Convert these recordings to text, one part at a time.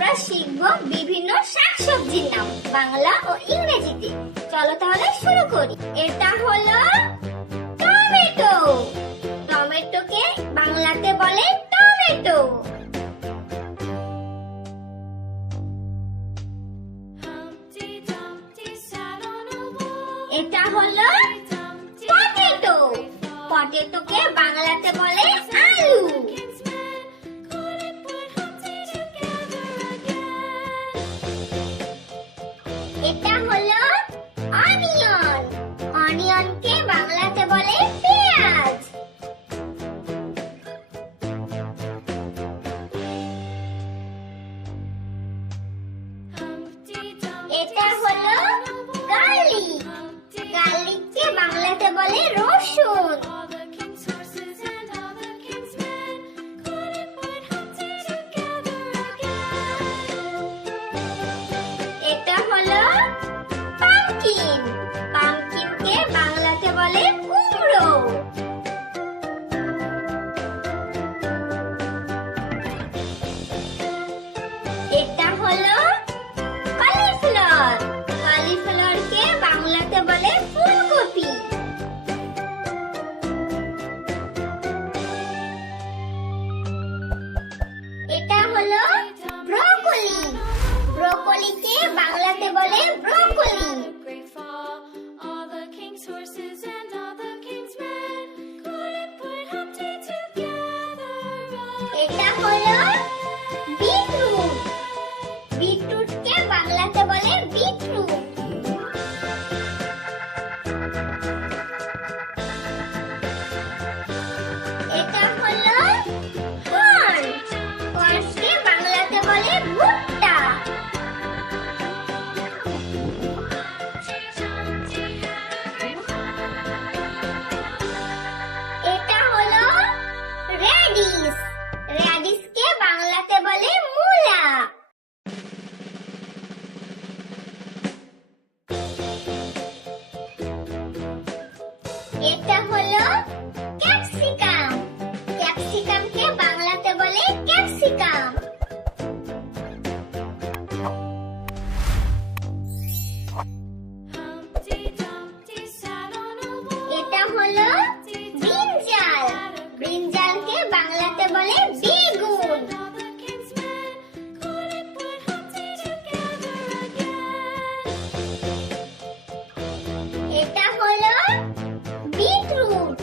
আমরা শিখব বিভিন্ন শাকসবজির নাম বাংলা ও ইংরেজিতে। চলো তাহলে শুরু করি। এটা হলো টমেটো। টমেটোকে বাংলাতে বলে টমেটো। এটা হলো পটেটো। পটেটোকে বাংলাতে বলে আলু। এটা হলো অনিয়ন। অনিয়নকে বাংলাতে বলে পেঁয়াজ। এটা হলো গার্লিক। গার্লিককে বাংলাতে বলে রসুন। এটা হলো পামকিন। পামকিনকে বাংলাতে বলে কুমড়ো। এটা হলো কলিফ্লাওয়ার। কলিফ্লাওয়ারকে বাংলাতে বলে ফুলকপি। এটা হলো ব্রকলি। ব্রকলিকে বাংলাতে বলে ব্রকলি। এটা হলো বিটরুট। বিটরুটকে বাংলাতে বলে বিটরুট। এটা হলো কর্ন। কর্নকে বাংলাতে বলে ভুট্টা। এটা হলো রেডিশ। রেডিশকে বাংলাতে বলে মূলা। এটা হলো ক্যাপসিকাম। ক্যাপসিকামকে বাংলাতে বলে ক্যাপসিকাম। এটা হলো ব্রিঞ্জাল। ব্রিঞ্জালকে বাংলাতে বলে বেগুন। এটা হলো বিটরুট।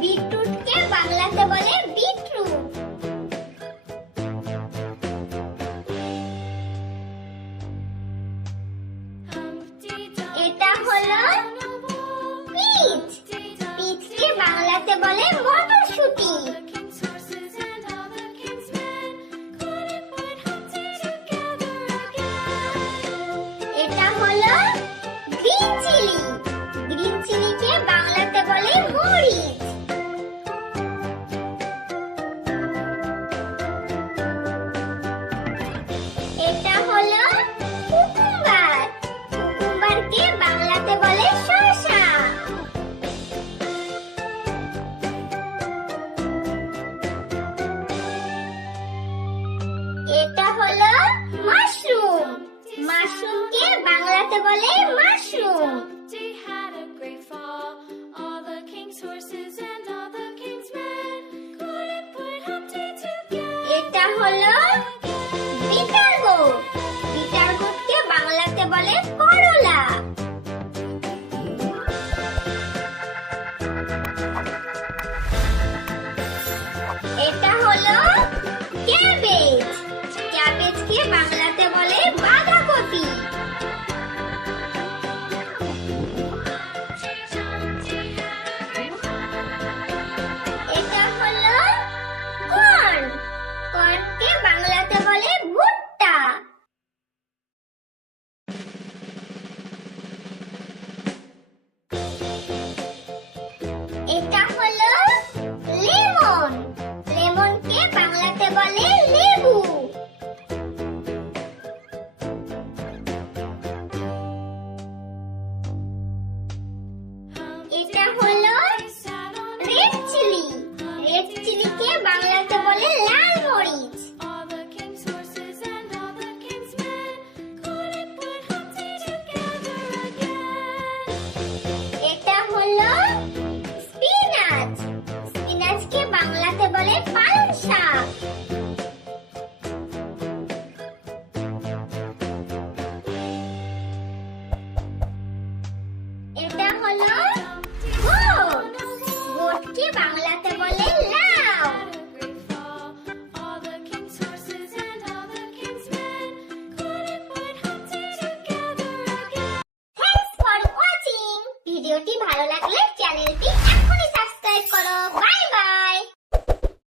বিটরুটকে বাংলাতে বলে বিটরুট। এটা হলো পিচ। পিচকে বাংলাতে বলে মটরশুঁটি। এটা হলো গ্রিন চিলি। গ্রিন চিলিকে বাংলাতে বলে মরিচ। এটা হলো কুকুম্বার। কুকুম্বারকে বাংলাতে বলে শসা। এটা হলো মাশরুম। মাশরুমকে বাংলাতে বলে মাশরুম। এটা হলো